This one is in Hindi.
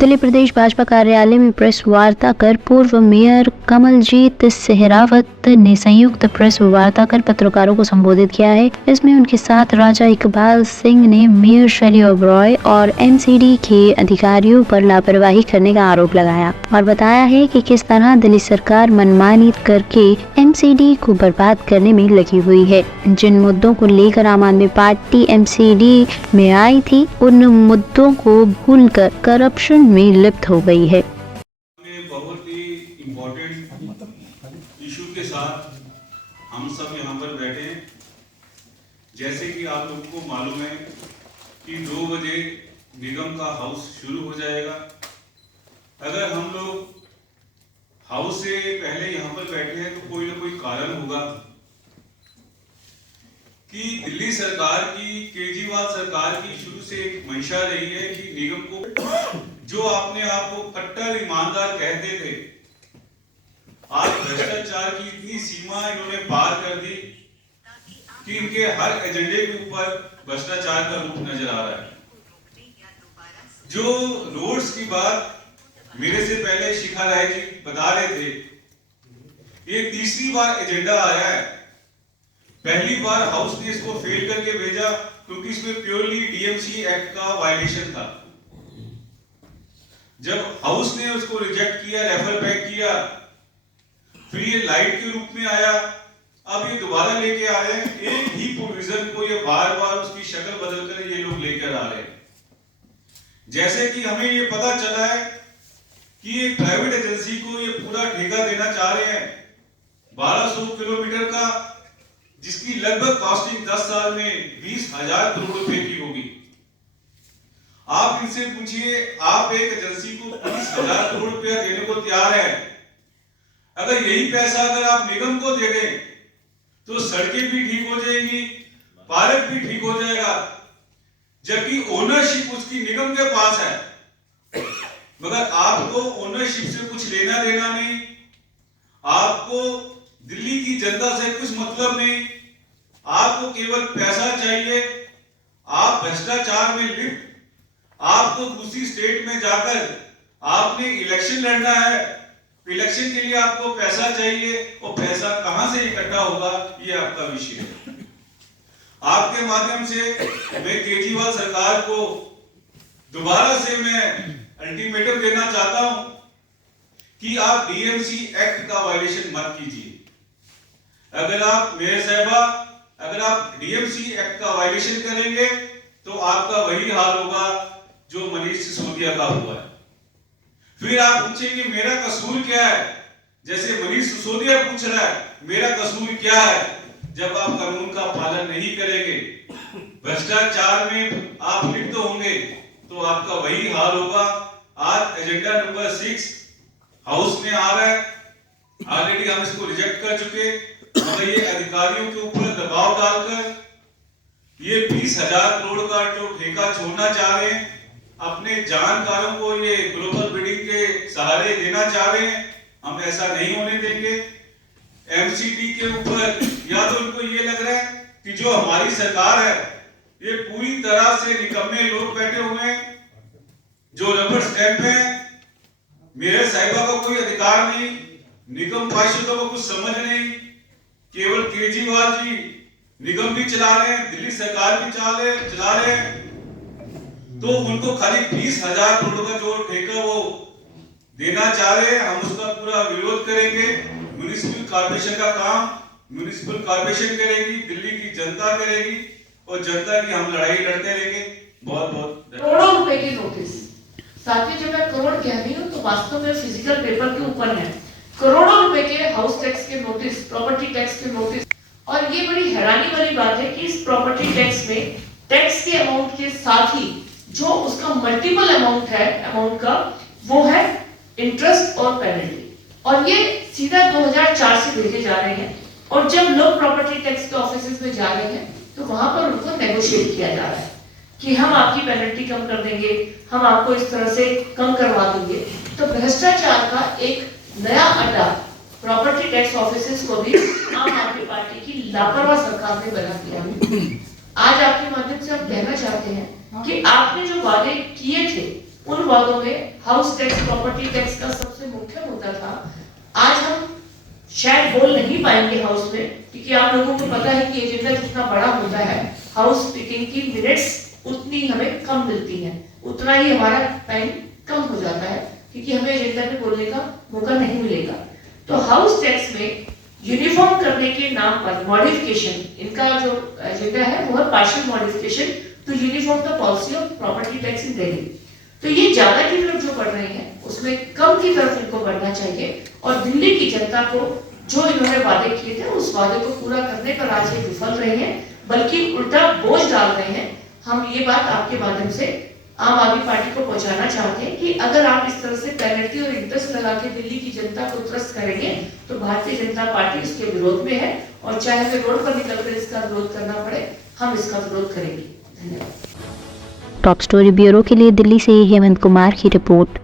दिल्ली प्रदेश भाजपा कार्यालय में प्रेस वार्ता कर पूर्व मेयर कमलजीत सेहरावत ने संयुक्त प्रेस वार्ता कर पत्रकारों को संबोधित किया है। इसमें उनके साथ राजा इकबाल सिंह ने मेयर शैली ओबरॉय और एमसीडी के अधिकारियों पर लापरवाही करने का आरोप लगाया और बताया है कि किस तरह दिल्ली सरकार मनमानी करके एमसीडी को बर्बाद करने में लगी हुई है। जिन मुद्दों को लेकर आम आदमी पार्टी एमसीडी में आई थी, उन मुद्दों को भूलकर करप्शन में लिप्त हो गई है। बहुत ही इम्पोर्टेंट इशू के साथ हम सब यहाँ पर बैठे हैं। जैसे कि आप लोगों को मालूम है कि 2 बजे निगम का हाउस शुरू हो जाएगा। अगर हम लोग हाउस से पहले यहाँ पर बैठे हैं तो कोई ना कोई कारण होगा कि दिल्ली सरकार की, केजरीवाल सरकार की शुरू से एक मंशा रही है कि निगम को, जो अपने आप को कट्टर ईमानदार कहते थे, आज भ्रष्टाचार की इतनी सीमा इन्होंने पार कर दी कि इनके हर एजेंडे के ऊपर भ्रष्टाचार का रूप नजर आ रहा है। जो रोड्स की बात मेरे से पहले शिखा राय जी बता रहे थे, ये तीसरी बार एजेंडा आया है। पहली बार हाउस ने इसको फेल करके भेजा क्योंकि इसमें प्योरली डीएमसी एक्ट का वायलेशन था। जब हाउस ने उसको रिजेक्ट किया, रेफर बैक किया, फिर ये लाइट के रूप में आया, अब ये दोबारा लेके आ रहे हैं। एक ही प्रोविजन को ये बार बार उसकी शक्ल बदलकर ये लोग लेकर आ रहे हैं। जैसे कि हमें ये पता चला है कि ये प्राइवेट एजेंसी को ये पूरा ठेका देना चाह रहे हैं 1200 किलोमीटर का, जिसकी लगभग कॉस्टिंग 10 साल में 20,000 करोड़ रुपए की होगी। आप इनसे पूछिए, आप एक एजेंसी को 20,000 करोड़ रुपया देने को तैयार है, अगर यही पैसा अगर आप निगम को दे दें तो सड़कें भी ठीक हो जाएंगी, पार्क भी ठीक हो जाएगा, जबकि ओनरशिप उसकी निगम के पास है। मगर आपको ओनरशिप से कुछ लेना देना नहीं, आपको दिल्ली की जनता से कुछ मतलब नहीं, आपको केवल पैसा चाहिए। आप भ्रष्टाचार में लिप्त, आपको दूसरी स्टेट में जाकर आपने इलेक्शन लड़ना है, इलेक्शन के लिए आपको पैसा चाहिए, और पैसा कहां से इकट्ठा होगा ये आपका विषय है। आपके माध्यम से मैं केजरीवाल सरकार को दोबारा से मैं अल्टीमेटम देना चाहता हूं कि आप डीएमसी एक्ट का वायलेशन मत कीजिए। अगर आप मेयर साहिबा, अगर आप डीएमसी एक्ट का वायलेशन करेंगे तो आपका वही हाल होगा जो मनीष सिसोदिया का हुआ है। फिर आप पूछेंगे मेरा कसूर क्या है, जैसे मनीष सिसोदिया पूछ रहा है मेरा कसूर क्या है। जब आप कानून का पालन नहीं करेंगे, भ्रष्टाचार में आप लिप्त होंगे, तो आपका वही हाल होगा। आज एजेंडा नंबर 6 हाउस में आ रहा है, ऑलरेडी हम इसको रिजेक्ट कर चुके, मगर ये अधिकारियों के ऊपर दबाव डालकर ये 20,000 करोड़ का जो ठेका छोड़ना चाह रहे हैं, अपने जानकारों को ये ग्लोबल बिडिंग के सहारे देना चाह रहे हैं। हम ऐसा नहीं होने देंगे। एमसीडी के ऊपर या तो उनको ये लग रहा है कि जो हमारी सरकार है ये पूरी तरह से निकम्मे लोग बैठे हुए हैं जो रबर स्टैंप है। मेयर साहिबा को कोई अधिकार नहीं, निगम पार्षदों को कुछ समझ नहीं, केवल केजरीवाल जी निगम भी चला रहे हैं, दिल्ली सरकार भी चला रहे हैं, तो उनको खाली 20,000 करोड़ का जो ठेका वो देना चाह रहे हैं। हम उसका पूरा विरोध करेंगे। म्युनिसिपल कॉर्पोरेशन का काम म्युनिसिपल कॉर्पोरेशन करेगी, दिल्ली की जनता करेगी, और जनता की हम लड़ाई लड़ते रहेंगे। बहुत बहुत करोड़ों रुपए के नोटिस, साथ ही जब मैं करोड़ कह रही हूँ तो वास्तव में फिजिकल पेपर के ऊपर है। करोड़ों रुपए के हाउस टैक्स के नोटिस, प्रॉपर्टी टैक्स के नोटिस, और ये बड़ी हैरानी वाली बात है कि इस प्रॉपर्टी टैक्स में टैक्स के अमाउंट के साथ ही जो उसका मल्टीपल अमाउंट है, अमाउंट का, वो है इंटरेस्ट और पेनल्टी, और ये सीधा 2004 से भेजे जा रहे हैं। और जब लोग प्रॉपर्टी टैक्स के ऑफिस में जा रहे हैं तो वहां पर उनको नेगोशिएट किया जा रहा है कि हम आपकी पेनल्टी कम कर देंगे, हम आपको इस तरह से कम करवा देंगे। तो भ्रष्टाचार का एक नया अड्डा प्रॉपर्टी टैक्स ऑफिसेस को भी आम आदमी पार्टी की लापरवाह सरकार ने बना दिया। आज आपके माध्यम से हम कहना चाहते हैं कि आपने जो वादे किए थे उन वादों में हाउस टैक्स, प्रॉपर्टी टैक्स का सबसे मुख्य मुद्दा था। आज हम शायद बोल नहीं पाएंगे हाउस में, क्योंकि आप लोगों को पता है कि एजेंडा जितना बड़ा होता है, हाउस स्पीकिंग की मिनट्स उतनी हमें कम मिलती हैं, उतना ही हमारा टाइम कम हो जाता है, क्योंकि हमें एजेंडा पे बोलने का मौका नहीं मिलेगा। तो हाउस टैक्स में यूनिफॉर्म करने के नाम पर मॉडिफिकेशन, इनका जो एजेंडा है वो है partial modification to uniform the policy of property tax in Delhi. तो ये ज्यादा की तरफ जो बढ़ रहे हैं उसमें कम की तरफ इनको बढ़ना चाहिए, और दिल्ली की जनता को जो इन्होंने वादे किए थे उस वादे को पूरा करने पर आज ये विफल रहे हैं, बल्कि उल्टा बोझ डाल रहे हैं। हम ये बात आपके माध्यम से आम आदमी पार्टी को पहुंचाना चाहते हैं कि अगर आप इस तरह से पेनल्टी और इंटरेस्ट लगा के दिल्ली की जनता को त्रस्त करेंगे तो भारतीय जनता पार्टी उसके विरोध में है, और चाहे हमें रोड पर निकलकर इसका विरोध करना पड़े, हम इसका विरोध करेंगे। धन्यवाद। टॉप स्टोरी ब्यूरो के लिए दिल्ली से हेमंत कुमार की रिपोर्ट।